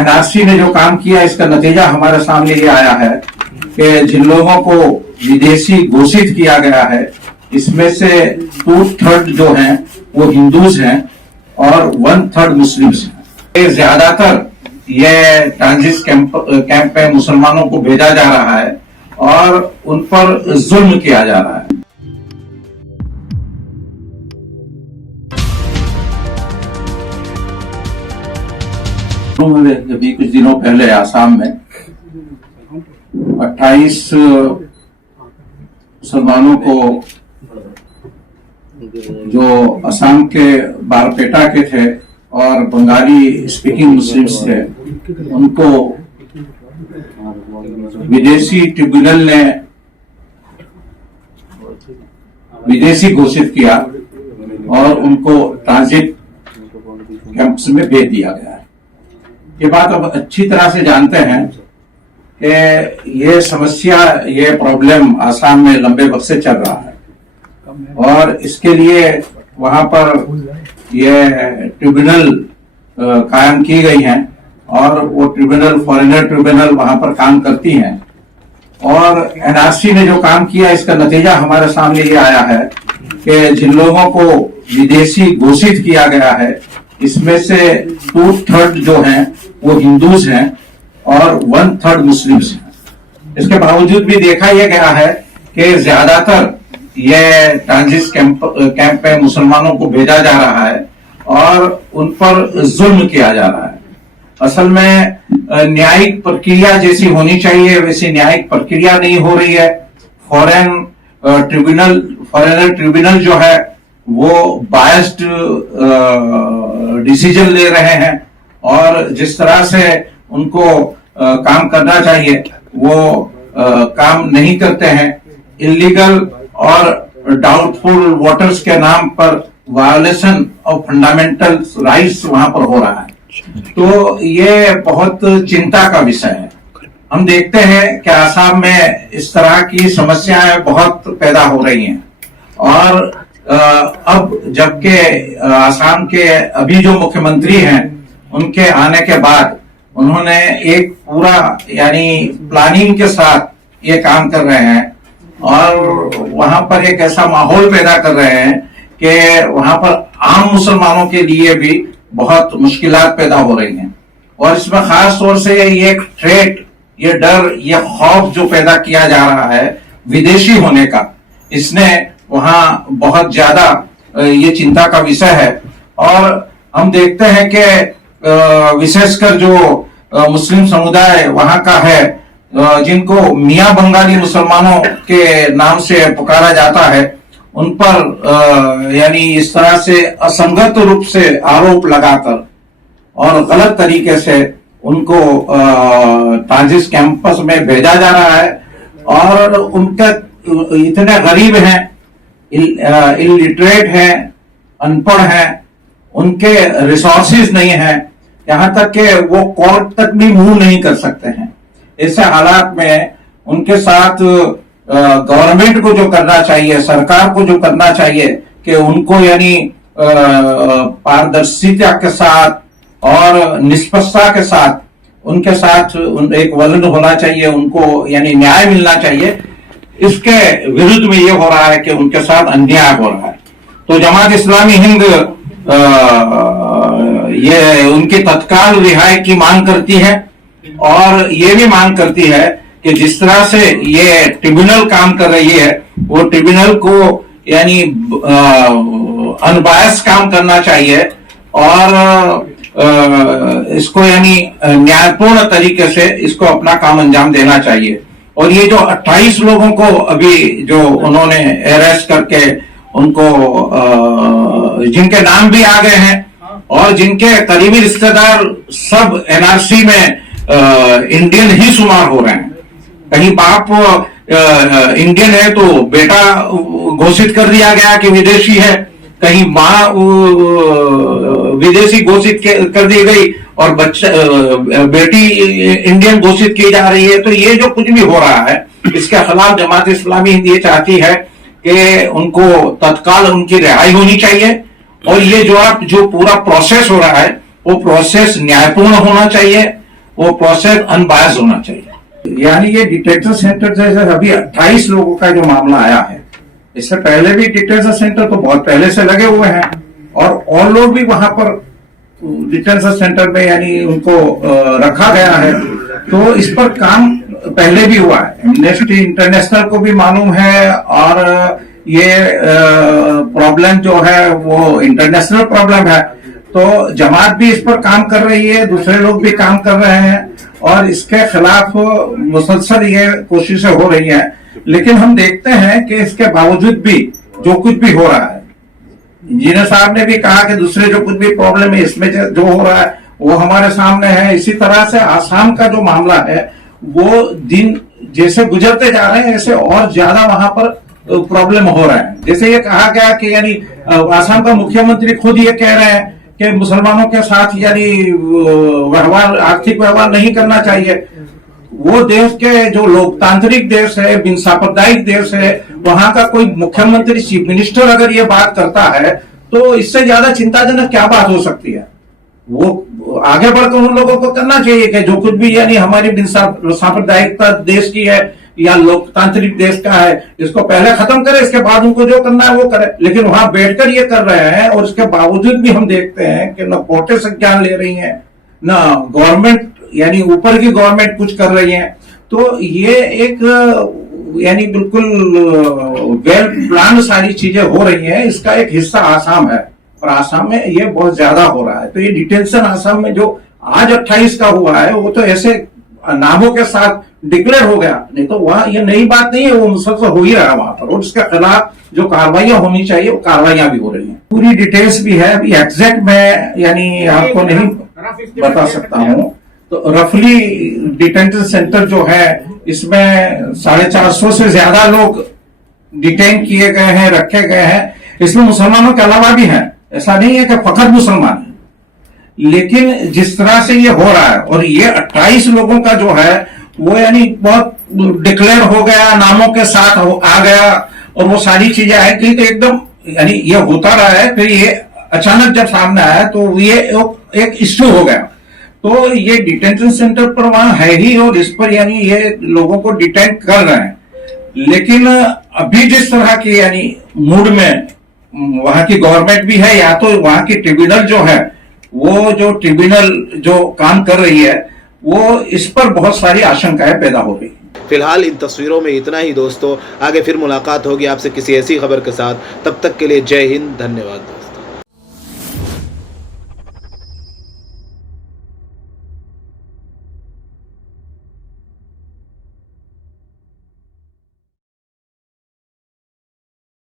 NRC ने जो काम किया इसका नतीजा हमारे सामने ये आया है कि जिन लोगों को विदेशी घोषित किया गया है इसमें से 2/3 जो हैं वो हिंदूज हैं और 1/3 मुस्लिम्स हैं। ज्यादातर ये ट्रांजिट कैंप में मुसलमानों को भेजा जा रहा है और उन पर जुल्म किया जा रहा है। अभी कुछ दिनों पहले आसाम में 28 मुसलमानों को जो असम के बारपेटा के थे और बंगाली स्पीकिंग मुस्लिम्स थे उनको विदेशी ट्रिब्यूनल ने विदेशी घोषित किया और उनको ट्रांजिट कैंप्स में भेज दिया गया है। ये बात अब अच्छी तरह से जानते हैं कि ये समस्या, ये प्रॉब्लम आसाम में लंबे वक्त से चल रहा है और इसके लिए वहां पर ये ट्रिब्यूनल कायम की गई हैं और वो ट्रिब्यूनल फॉरेनर ट्रिब्यूनल वहां पर काम करती हैं और एनआरसी ने जो काम किया इसका नतीजा हमारे सामने ये आया है कि जिन लोगों को विदेशी घोषित किया गया है इसमें से 2/3 जो हैं वो हिंदूज हैं और 1/3 मुस्लिम्स हैं। इसके बावजूद भी देखा यह गया है कि ज्यादातर ये ट्रांजिट कैंप में मुसलमानों को भेजा जा रहा है और उन पर जुल्म किया जा रहा है। असल में न्यायिक प्रक्रिया जैसी होनी चाहिए वैसी न्यायिक प्रक्रिया नहीं हो रही है। फॉरेनर ट्रिब्यूनल जो है वो बायस्ड डिसीजन ले रहे हैं और जिस तरह से उनको काम करना चाहिए वो काम नहीं करते हैं। इलीगल और डाउटफुल वोटर्स के नाम पर वायलेशन ऑफ फंडामेंटल राइट्स वहां पर हो रहा है। तो ये बहुत चिंता का विषय है। हम देखते हैं कि आसाम में इस तरह की समस्याएं बहुत पैदा हो रही हैं और अब जबकि आसाम के अभी जो मुख्यमंत्री हैं उनके आने के बाद उन्होंने एक पूरा यानी प्लानिंग के साथ ये काम कर रहे हैं और वहां पर एक ऐसा माहौल पैदा कर रहे हैं कि वहां पर आम मुसलमानों के लिए भी बहुत मुश्किलात पैदा हो रही हैं और इसमें खास तौर से ये एक थ्रेट, ये डर, ये खौफ जो पैदा किया जा रहा है विदेशी होने का, इसने वहां बहुत ज्यादा ये चिंता का विषय है। और हम देखते हैं कि विशेषकर जो मुस्लिम समुदाय वहां का है जिनको मियां बंगाली मुसलमानों के नाम से पुकारा जाता है उन पर यानी इस तरह से असंगत रूप से आरोप लगाकर और गलत तरीके से उनको ट्रांजिट कैंपस में भेजा जा रहा है और उनके इतने गरीब हैं, इलिटरेट हैं, अनपढ़ हैं, उनके रिसोर्सेज नहीं हैं, यहाँ तक कि वो कोर्ट तक भी मूव नहीं कर सकते हैं। ऐसे हालात में उनके साथ गवर्नमेंट को जो करना चाहिए, सरकार को जो करना चाहिए कि उनको यानी पारदर्शिता के साथ और निष्पक्षता के साथ उनके साथ एक वजन होना चाहिए, उनको यानी न्याय मिलना चाहिए। इसके विरुद्ध में ये हो रहा है कि उनके साथ अन्याय हो रहा है। तो जमात इस्लामी हिंद ये उनकी तत्काल रिहाई की मांग करती है और ये भी मांग करती है कि जिस तरह से ये ट्रिब्यूनल काम कर रही है वो ट्रिब्यूनल को यानी अनबायस काम करना चाहिए और इसको यानी न्यायपूर्ण तरीके से इसको अपना काम अंजाम देना चाहिए। और ये जो 28 लोगों को अभी जो उन्होंने अरेस्ट करके उनको जिनके नाम भी आ गए हैं और जिनके करीबी रिश्तेदार सब एनआरसी में इंडियन ही शुमार हो रहे हैं। कहीं बाप इंडियन है तो बेटा घोषित कर दिया गया कि विदेशी है, कहीं माँ विदेशी घोषित कर दी गई और बच्चा बेटी इंडियन घोषित की जा रही है। तो ये जो कुछ भी हो रहा है इसके खिलाफ जमात इस्लामी हिंद ये चाहती है कि उनको तत्काल उनकी रिहाई होनी चाहिए और ये जो पूरा प्रोसेस हो रहा है वो प्रोसेस न्यायपूर्ण होना चाहिए वो प्रोसेस अनबायस होना चाहिए। यानी ये डिटेंशन सेंटर जैसे अभी 28 लोगों का जो मामला आया है, इससे पहले भी डिटेंशन सेंटर तो बहुत पहले से लगे हुए हैं और लोग भी वहां पर डिटेंशन सेंटर में यानी उनको रखा गया है। तो इस पर काम पहले भी हुआ है, एमनेस्टी इंटरनेशनल को भी मालूम है और ये प्रॉब्लम जो है वो इंटरनेशनल प्रॉब्लम है। तो जमात भी इस पर काम कर रही है, दूसरे लोग भी काम कर रहे हैं और इसके खिलाफ मुसलसल ये कोशिशें हो रही हैं। लेकिन हम देखते हैं कि इसके बावजूद भी जो कुछ भी हो रहा है, इंजीनियर साहब ने भी कहा कि दूसरे जो कुछ भी प्रॉब्लम है इसमें जो हो रहा है वो हमारे सामने है। इसी तरह से आसाम का जो मामला है वो दिन जैसे गुजरते जा रहे हैं ऐसे और ज्यादा वहां पर प्रॉब्लम हो रहा है। जैसे ये कहा गया कि यानी आसाम का मुख्यमंत्री खुद ये कह रहे हैं कि मुसलमानों के साथ यानी व्यवहार, आर्थिक व्यवहार नहीं करना चाहिए। वो देश के जो लोकतांत्रिक देश है, बिन सांप्रदायिक देश है, वहां का कोई मुख्यमंत्री, चीफ मिनिस्टर अगर ये बात करता है तो इससे ज्यादा चिंताजनक क्या बात हो सकती है। वो आगे बढ़कर उन लोगों को करना चाहिए कि जो कुछ भी यानी हमारी बिन सांप्रदायिकता देश की है या लोकतांत्रिक देश का है, इसको पहले खत्म करे, इसके बाद उनको जो करना है वो करे। लेकिन वहां बैठकर ये कर रहे हैं और इसके बावजूद भी हम देखते हैं कि न कोर्टें संज्ञान ले रही हैं, न गवर्नमेंट यानी ऊपर की गवर्नमेंट कुछ कर रही है। तो ये एक यानी बिल्कुल वेल प्लान सारी चीजें हो रही हैं। इसका एक हिस्सा आसाम है और आसाम में ये बहुत ज्यादा हो रहा है। तो ये डिटेंशन आसाम में जो आज 28 का हुआ है वो तो ऐसे नामों के साथ डिक्लेयर हो गया, नहीं तो वहां ये नई बात नहीं है, वो मुसलसल हो ही रहा है वहां पर और उसके खिलाफ जो कार्रवाइयां होनी चाहिए वो कार्रवाइयां भी हो रही हैं। पूरी डिटेल्स भी है, अभी एग्जैक्ट मैं यानी आपको नहीं बता सकता हूं। तो रफली डिटेंशन सेंटर जो है इसमें 450 से ज्यादा लोग डिटेन किए गए हैं, रखे गए हैं। इसमें मुसलमानों के अलावा भी हैं, ऐसा नहीं है कि फकत मुसलमान है। लेकिन जिस तरह से ये हो रहा है और ये 28 लोगों का जो है वो यानी बहुत डिक्लेयर हो गया, नामों के साथ आ गया और वो सारी चीजें आई थी तो एकदम यानी ये होता रहा है। फिर ये अचानक जब सामने आया तो ये एक इश्यू हो गया। तो ये डिटेंशन सेंटर पर वहां है ही और इस पर यानी ये लोगों को डिटेन कर रहे हैं। लेकिन अभी जिस तरह की यानी मूड में वहां की गवर्नमेंट भी है या तो वहां की ट्रिब्यूनल जो है वो जो ट्रिब्यूनल जो काम कर रही है वो इस पर बहुत सारी आशंकाएं पैदा हो रही है। फिलहाल इन तस्वीरों में इतना ही दोस्तों, आगे फिर मुलाकात होगी आपसे किसी ऐसी खबर के साथ। तब तक के लिए जय हिंद, धन्यवाद।